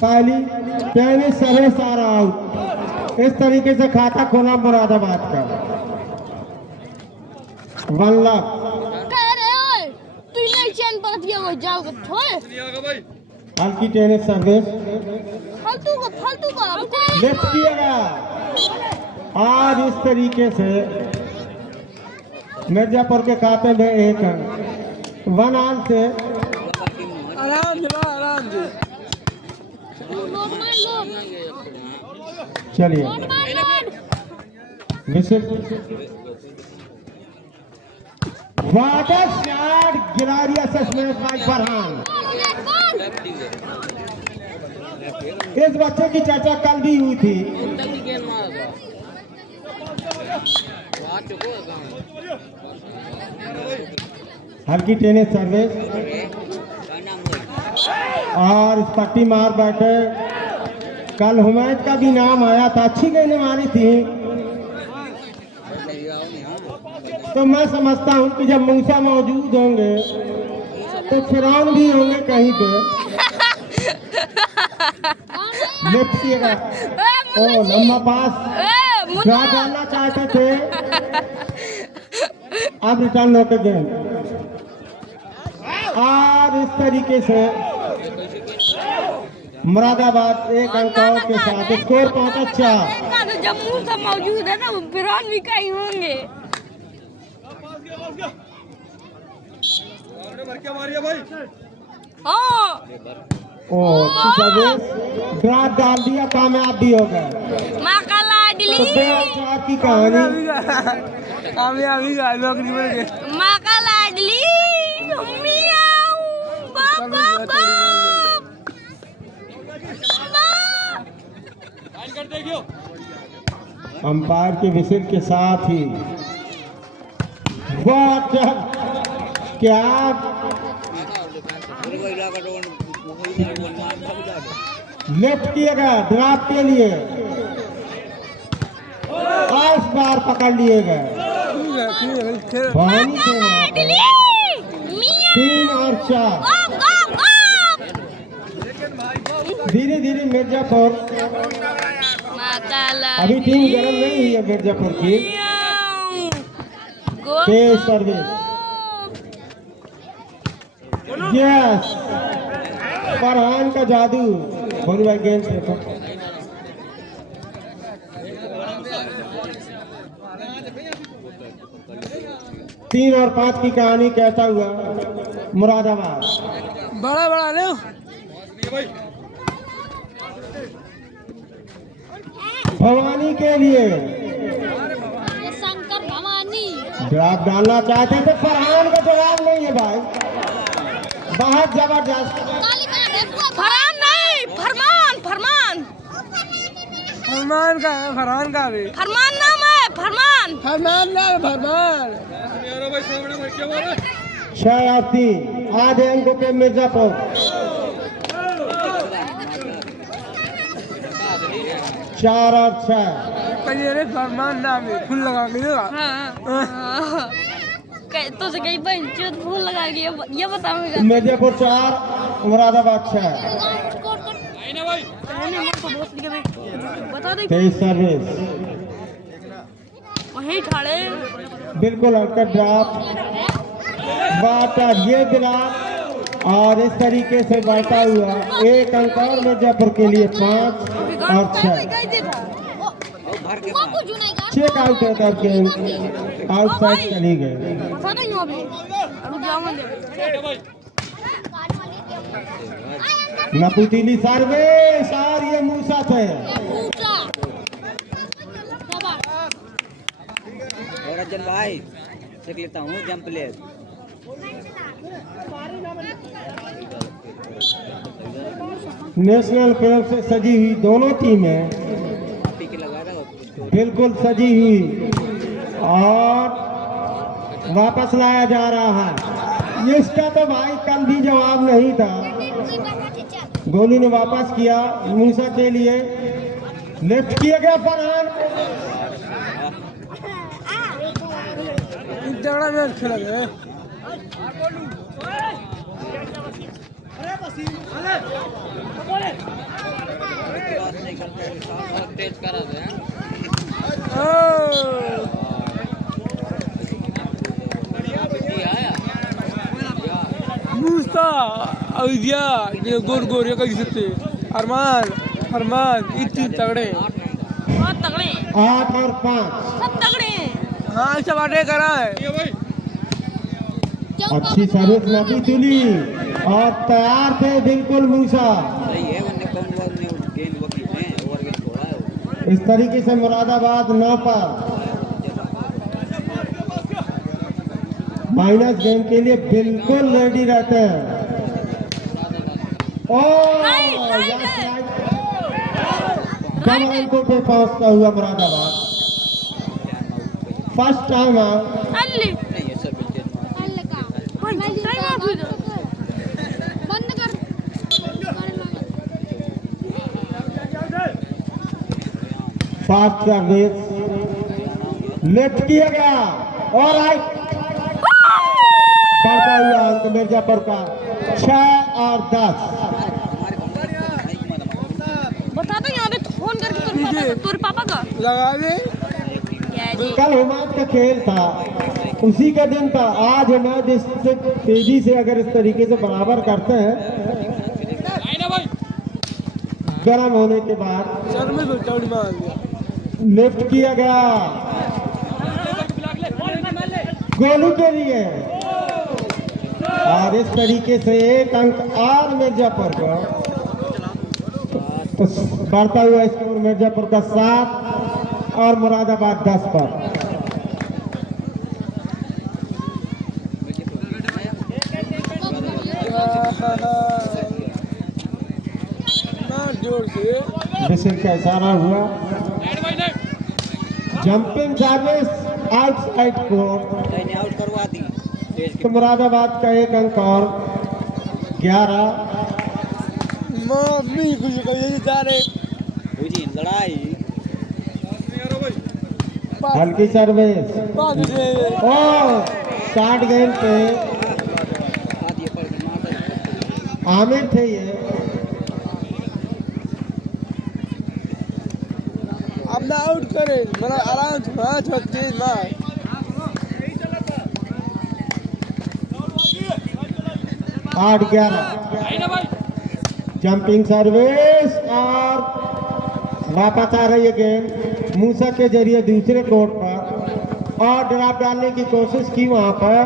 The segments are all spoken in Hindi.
पहली टेनिस सर्विस सारा आउट। इस तरीके से खाता खोला मुरादाबाद का। 1 लाख। हल्की टेनिस सर्विस फालतू का लिफ्ट किएगा और इस तरीके से मिर्जापुर के खाते में 1 अंक। 1 ऑन से आराम से चलिए वाटर शॉट गिरारी असेसमेंट बाय फरहान। इस बच्चे की चर्चा कल भी हुई थी। हल्की टेनिस सर्विस और पट्टी मार बैठे। कल हुमैद का भी नाम आया था, अच्छी गेंदें मारी थी। तो मैं समझता हूं कि जब मूसा मौजूद होंगे तो फिरौन भी होंगे कहीं पे। लिफ्ट किएगा। ओ लंबा पास क्या डालना चाहते थे, अब रिटर्न होकर गेंद। और इस तरीके से मुरादाबाद 1 अंकों के साथ स्कोर पहुंचा 4। जब मूसा मौजूद है ना फिरौन भी कहीं होंगे। ओ अच्छी सर्विस ड्रॉप डाल दिया, कामयाब भी हो गए। तो 4 की कहानी कामयाबी का नौकरी मिल गई। अंपायर के विसिल के साथ ही क्या लिफ्ट किएगा ड्रॉप के लिए। इस बार पकड़ लिए गए। 3 और 4। धीरे धीरे मिर्जापुर, अभी टीम गर्म नहीं हुई है मिर्जापुर की। तेज सर्विस यस, फरहान का जादू। बोली भाई गेंद देखो। तीन और 5 की कहानी कहता हुआ मुरादाबाद। बड़ा ले भवानी के लिए शंकर भवानी ड्रॉप डालना चाहते थे, फरहान का जवाब नहीं है भाई। बहुत जबरदस्त। फरहान नहीं, फरमान फरमान का है, फरहान का भी फरमान नाम है। फरमान 6 और 3 आधे अंकों के मिर्जापुर। 4 और 6 फरमान नाम है, फूल लगा के तो से कहीं बहन फूल लगा के ये बताऊंगा। मिर्जापुर 4 मुरादाबाद 6। बता दे 23 सर्विस वहीं खड़े बिल्कुल हल्का ड्रॉप वाटर ये ड्रॉप और इस तरीके से बढ़ता हुआ 1 अंक और मिर्जापुर के लिए 5 और 6। चेक आउट होकर के आउटसाइड चली गई। नपुतीली सर्विस और ये मूसा थे। और अर्जुन भाई देख लेता हूँ जंप ले। नेशनल फिल्म से सजी हुई दोनों टीमें बिल्कुल सजी हुई और वापस लाया जा रहा है। इसका तो भाई कल भी जवाब नहीं था। गोली ने वापस किया मूसा के लिए। लिफ्ट किया गया फरहान। तगड़ा मैच खेला गया। तेज करा दे मुस्ता अविद्या ये गोर गोर ये कहीं सकते अरमान अरमान इतनी तगड़े बहुत तगड़े हैं। 8 और 5। सब तगड़े हैं। हाँ ऐसा बाटे करा है अच्छी सर्विस नदी तुली और तैयार थे बिल्कुल मूसा। सही है वरना कौन वो ने गेंद वकी है ओवर गेंद छोड़ा है इस तरीके से मुरादाबाद 9 पर माइनस गेम के लिए बिल्कुल रेडी रहते हैं। डबल अंकों पे पहुंचता हुआ मुरादाबाद फर्स्ट टाइम अल्ली नहीं ये सब बिल्कुल बंद कर। फास्ट सर्विस लेफ्ट किया गया और राइट बढ़ता हुआ अंक मिर्जापुर का 6 और 10। बता दो यहाँ पे फोन करके तेरे पापा का लगा दे क्या जी? कल हुमायूं का खेल था उसी का दिन था। आज हुमायूं इससे तेजी से अगर इस तरीके से बराबर करते हैं गर्म होने के बाद सर में तो चौड़ी मार दिया लिफ्ट किया गया गोलू के लिए और इस तरीके से एक अंक और मिर्जापुर को तो बढ़ता हुआ स्कोर मिर्जापुर का 7 और मुरादाबाद 10 पर। जोर से विसिल का इशारा हुआ। जंपिंग सर्विस आउटसाइड कोर्ट ने आउट करवा दी तेज तो मुरादाबाद का एक अंक और 11। मम्मी कुछ कहीं जा रहे हुई लड़ाई हल्की सर्विस भाग गए और 60 गेंद पे हाथ ये पड़ के मारता आमिर थे ये। अब ना आउट करे मेरा आराम से हाथ वक्त तेज मार 8-11 जंपिंग सर्विस और वापस आ रही है गेंद मूसा के जरिए दूसरे कोर्ट पर और ड्रॉप डालने की कोशिश की वहां पर।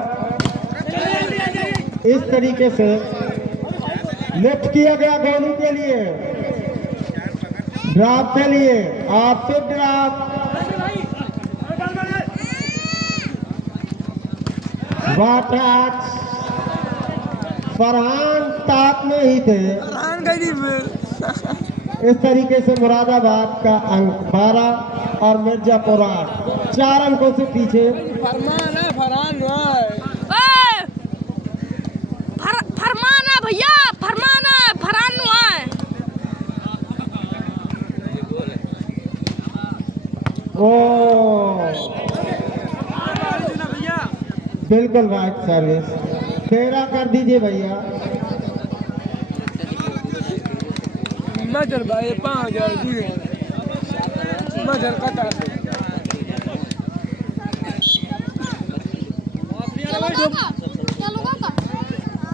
इस तरीके से लिफ्ट किया गया गोलू के लिए ड्रॉप के लिए और फिर ड्रॉप फरहान ताप में ही थे। फरहान गई इस तरीके से मुरादाबाद का अंक 12 और मिर्जापुर 8 4 अंकों से पीछे। फरमान है फरहान है ओए! फरमान है भैया फरमान है फरहान नु है। ओ बिल्कुल राइट सर्विस 13 कर दीजिए भैया। मैं चल भाई 5000 दूर मैं चल कटा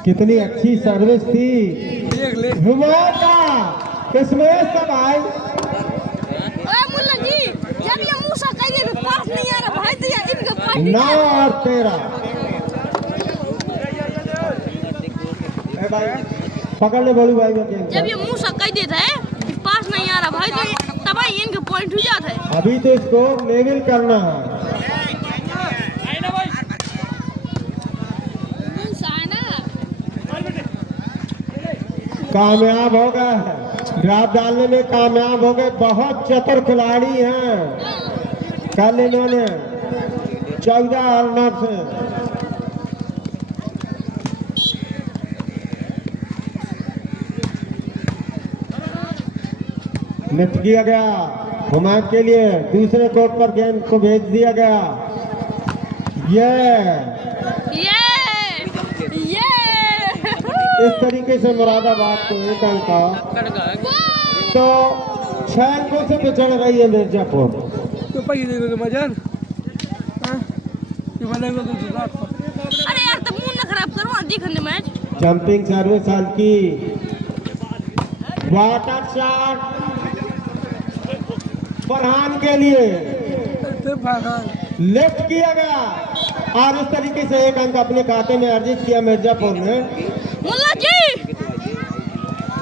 कितनी अच्छी सर्विस थी देख ले हुमायूं का किसमें सब आई। ओए मुल्ला जी जब ये मूसा कह दे पास नहीं आ रहा भाई तो ये इनका फाइट 9 और 13 भाई पकड़ ले बोलू भाई जब ये मूसा कह देता है कि पास नहीं आ रहा भाई तो तबाही इनके पॉइंट हो जाता है। अभी तो इसको लेवल करना है। कामयाब हो गए हैं ड्रॉप डालने में कामयाब हो गए। बहुत चतुर खिलाड़ी हैं। कल इन्होंने 14 रनर से लिफ्ट किया गया हुमायूं के लिए दूसरे कोर्ट पर गेंद को भेज दिया गया। ये इस तरीके से मुरादाबाद को एक अंक तो 6 अंकों से पिछड़ रही है मिर्जापुर। तो पैसे देगा मजान ये बनेगा तो जुगाड़ अरे यार तब मुंह ना खराब करो देखने मैच। जंपिंग सर्विस हल्की, वाटर शॉट फरहान के लिए तो भागन लेफ्ट किया गया और इस तरीके से एक अंक अपने खाते में अर्जित किया मिर्जापुर ने। मुल्ला जी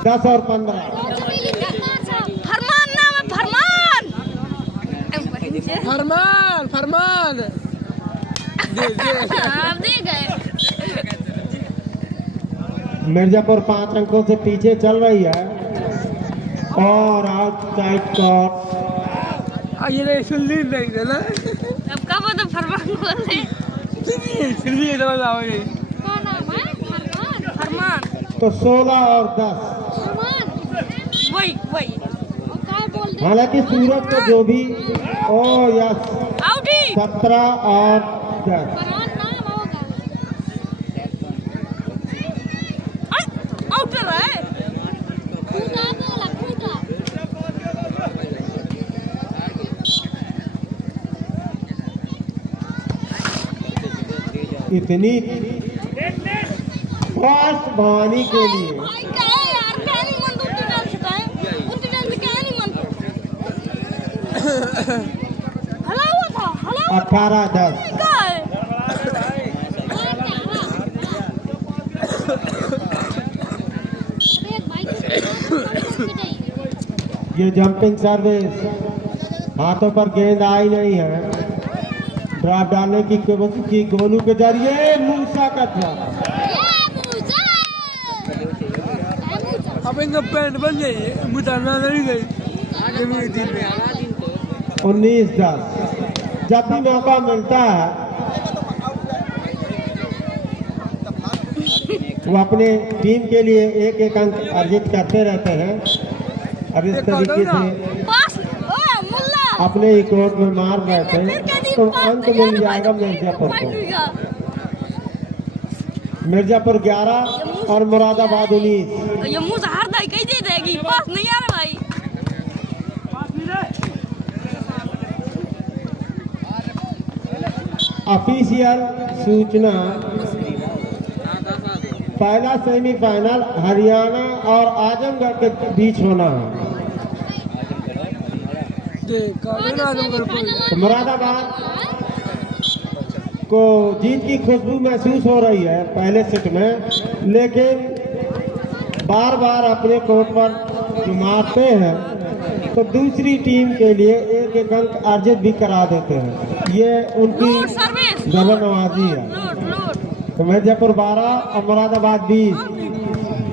10 और 15। फरमान नाम है फरमान। फरमान फरमान आप दे गए। मिर्जापुर 5 अंकों से पीछे चल रही है और आउटसाइड कॉर्ट। ये नहीं सुन ली नहीं देना अब कब तो फरमान बोले सुन ली तो बताओ ये कौन नाम है फरमान। फरमान तो 16 और 10। वही वही और क्या बोल रहे हालांकि सूरज को जो भी ओ यस आउट ही 17 और 10। फरमान नाम होगा आउट कर रहा है कूदा बोला कूदा। इतनी फास्ट भवानी के लिए भाई क्या है यार क्या नहीं मन उतनी डाल सकता है उतनी डाल से क्या नहीं मन हला हुआ था हला 18 10। क्या है ये जंपिंग सर्विस हाथों पर गेंद आई नहीं है। ड्राइव डालने की गोलू के जरिए मूसा का था। अब इनका पैंट बन गई मुताना नहीं गई 19 10। जब भी मौका मिलता है वो अपने टीम के लिए एक एक अंक अर्जित करते रहते हैं। अब इस तरीके से पास ओए मुल्ला अपने ही कोर्ट में मार रहे थे तो अंक मिल जाएगा मिर्जापुर को। मिर्जापुर 11 और मुरादाबाद 19। ये मुंह से हार दाई कहीं दे देगी पास नहीं आ रहा भाई। ऑफिशियल सूचना पहला सेमीफाइनल हरियाणा और आजमगढ़ के बीच होना है। तो मुरादाबाद को जीत की खुशबू महसूस हो रही है पहले सेट में, लेकिन बार बार अपने कोर्ट पर मारते हैं तो दूसरी टीम के लिए एक एक अंक अर्जित भी करा देते हैं। ये उनकी जबरन नवाजी है। तो मिर्जापुर 12 और मुरादाबाद 20।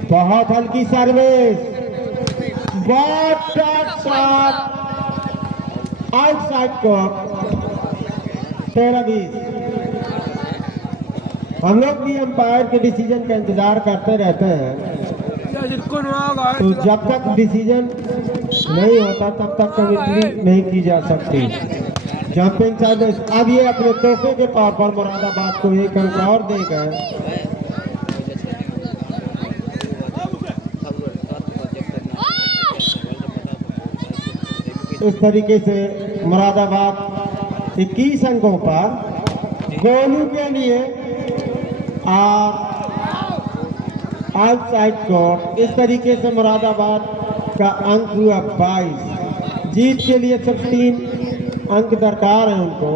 बहुत हल्की सर्विस, आउटसाइड कोर्ट 13-20। हम लोग भी अंपायर के डिसीजन का इंतजार करते रहते हैं, तो जब तक डिसीजन नहीं होता तब तक कमेंट्री नहीं की जा सकती। जंपिंग सर्विस अब ये अपने तोहफे के तौर पर मुरादाबाद को एक अंक और दे गए। इस तरीके से मुरादाबाद 21 अंकों पर गोलू के लिए आउटसाइड कोर्ट। इस तरीके से मुरादाबाद का अंक हुआ 22। जीत के लिए सिर्फ 3 अंक दरकार है उनको।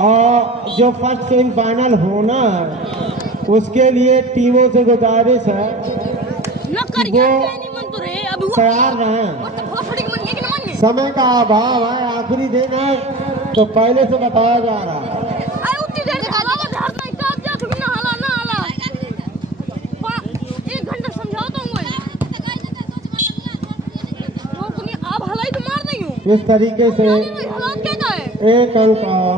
और जो फर्स्ट सेमीफाइनल होना है उसके लिए टीमों से गुजारिश है वो तैयार रहें। समय का अभाव है, आखिरी दिन है तो पहले से बताया जा रहा है। इस तरीके से एक अंक और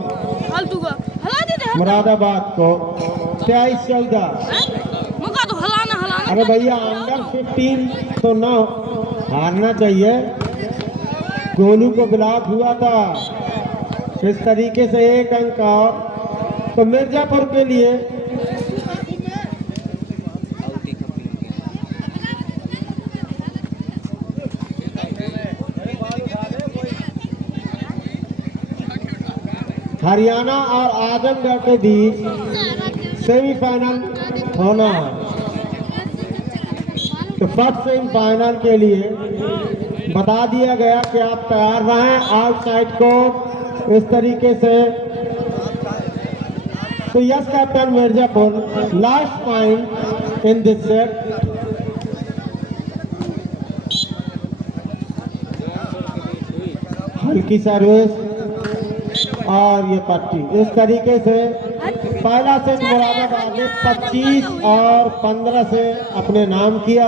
मुरादाबाद को 23-14। अरे भैया अंडर 15 तो ना हारना चाहिए। गोलू को ब्लॉक हुआ था। इस तरीके से एक अंक और तो मिर्जापुर के लिए हरियाणा और आजमगढ़ के बीच सेमीफाइनल होना है। तो फर्स्ट सेमीफाइनल के लिए बता दिया गया कि आप तैयार रहें। आउटसाइड को इस तरीके से। तो yes captain Mirzapur, last point in this set. हल्की सर्विस और ये पट्टी। इस तरीके से पहला सेट बराबर आगे 25 और 15 से अपने नाम किया।